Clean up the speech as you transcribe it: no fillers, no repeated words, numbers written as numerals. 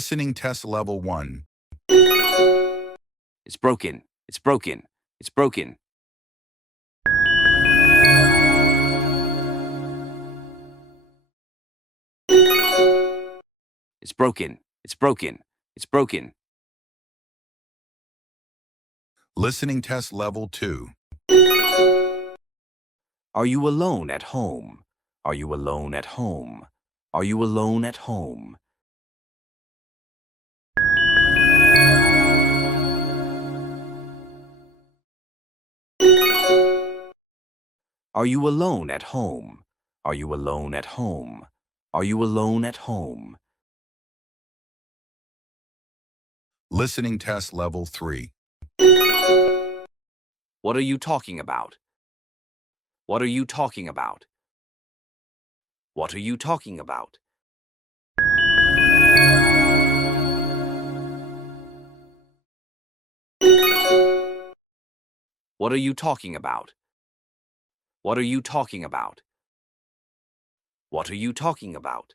Listening test level 1. It's broken. It's broken. It's broken. It's broken. It's broken. It's broken. Listening test level 2. Are you alone at home? Are you alone at home? Are you alone at home? Are you alone at home? Are you alone at home? Are you alone at home? Listening test level 3. What are you talking about? What are you talking about? What are you talking about? What are you talking about? What are you talking about? What are you talking about?